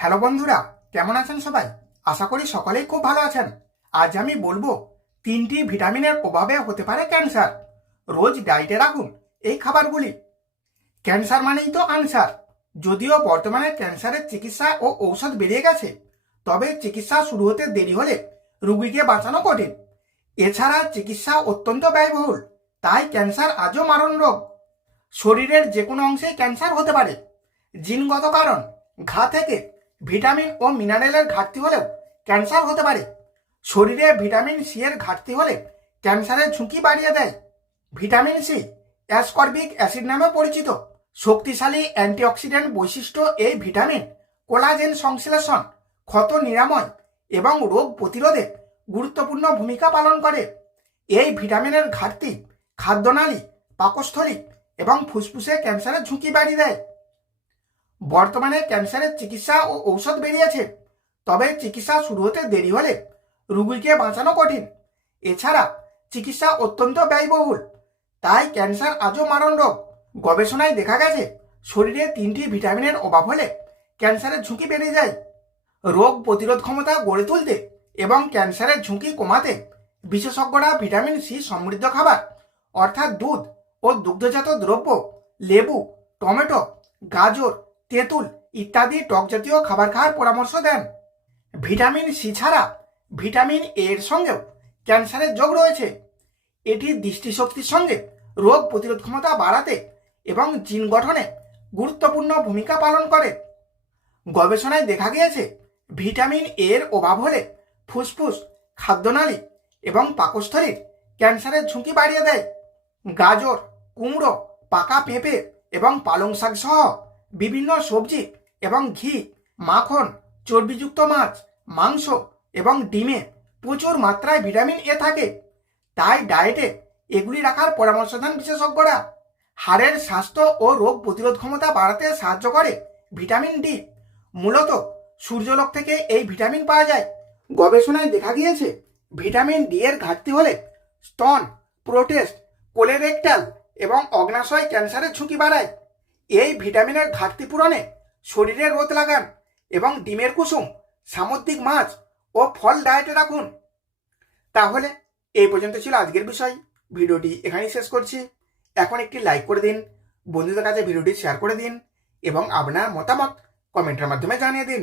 Hello বন্ধুরা, কেমন আছেন সবাই? আশা করি সকলেই খুব ভালো আছেন। আজ আমি বলব, তিনটি ভিটামিনের প্রভাবে হতে পারে ক্যান্সার। রোজ ডায়েটে রাখুন এই খাবারগুলি। ক্যান্সার মানেই তো আনসার। যদিও বর্তমানে ক্যান্সারের চিকিৎসা ও ঔষধ বেরিয়ে গেছে, তবে চিকিৎসা শুরু হতে দেরি হলে রুগীকে বাঁচানো কঠিন। এছাড়া চিকিৎসা অত্যন্ত ব্যয়বহুল, তাই ক্যান্সার আজও মারণ রোগ। শরীরের যে কোনো অংশেই ক্যান্সার হতে পারে। জিনগত কারণ, ঘা থেকে ভিটামিন ও মিনারেলের ঘাটতি হলেও ক্যান্সার হতে পারে। শরীরে ভিটামিন সি এর ঘাটতি হলে ক্যান্সারের ঝুঁকি বাড়িয়ে দেয়। ভিটামিন সি অ্যাসকর্বিক অ্যাসিড নামে পরিচিত। শক্তিশালী অ্যান্টিঅক্সিডেন্ট বৈশিষ্ট্য এই ভিটামিন কোলাজেন সংশ্লেষণ, ক্ষত নিরাময় এবং রোগ প্রতিরোধে গুরুত্বপূর্ণ ভূমিকা পালন করে। এই ভিটামিনের ঘাটতি খাদ্যনালী, পাকস্থলী এবং ফুসফুসে ক্যান্সারের ঝুঁকি বাড়িয়ে দেয়। বর্তমানে ক্যান্সারের চিকিৎসা ও ঔষধ বেরিয়েছে। তবে চিকিৎসা শুরু হতে দেরি হলে রুগীকে বাঁচানো কঠিন। এছাড়া চিকিৎসা অত্যন্ত ব্যয়বহুল। তাই ক্যান্সার আজও মারণ রোগ। গবেষণায় দেখা গেছে, শরীরে তিনটি ভিটামিনের অভাব হলে ক্যান্সারের ঝুঁকি বেড়ে যায়। রোগ প্রতিরোধ ক্ষমতা গড়ে তুলতে এবং ক্যান্সারের ঝুঁকি কমাতে বিশেষজ্ঞরা ভিটামিন সি সমৃদ্ধ খাবার, অর্থাৎ দুধ ও দুগ্ধজাত দ্রব্য, লেবু, টমেটো, গাজর তেঁতুল ইত্যাদি টক জাতীয় খাবার খাওয়ার পরামর্শ দেন। ভিটামিন সি ছাড়া ভিটামিন এ এর সঙ্গেও ক্যান্সারের যোগ রয়েছে। এটি দৃষ্টিশক্তির সঙ্গে রোগ প্রতিরোধ ক্ষমতা বাড়াতে এবং জিন গঠনে গুরুত্বপূর্ণ ভূমিকা পালন করে। গবেষণায় দেখা গিয়েছে, ভিটামিন এর অভাব হলে ফুসফুস, খাদ্যনালী এবং পাকস্থলীর ক্যান্সারের ঝুঁকি বাড়িয়ে দেয়। গাজর, কুমড়ো, পাকা পেঁপে এবং পালং শাক সহ বিভিন্ন সবজি এবং ঘি, মাখন, চর্বিযুক্ত মাছ, মাংস এবং ডিমে প্রচুর মাত্রায় ভিটামিন এ থাকে। তাই ডায়েটে এগুলি রাখার পরামর্শ দেন বিশেষজ্ঞরা। হাড়ের স্বাস্থ্য ও রোগ প্রতিরোধ ক্ষমতা বাড়াতে সাহায্য করে ভিটামিন ডি। মূলত সূর্যলোক থেকে এই ভিটামিন পাওয়া যায়। গবেষণায় দেখা গিয়েছে, ভিটামিন ডি এর ঘাটতি হলে স্তন, প্রোটেস্ট, কোলেরেক্টাল এবং অগ্নাশয় ক্যান্সারের ঝুঁকি বাড়ায়। এই ভিটামিনের ঘাটতি পূরণে শরীরে রোদ লাগান এবং ডিমের কুসুম, সামুদ্রিক মাছ ও ফল ডায়েটে রাখুন। তাহলে এই পর্যন্ত ছিল আজকের বিষয়। ভিডিওটি এখানেই শেষ করছি। এখন একটি লাইক করে দিন, বন্ধুদের কাছে ভিডিওটি শেয়ার করে দিন এবং আপনার মতামত কমেন্টের মাধ্যমে জানিয়ে দিন।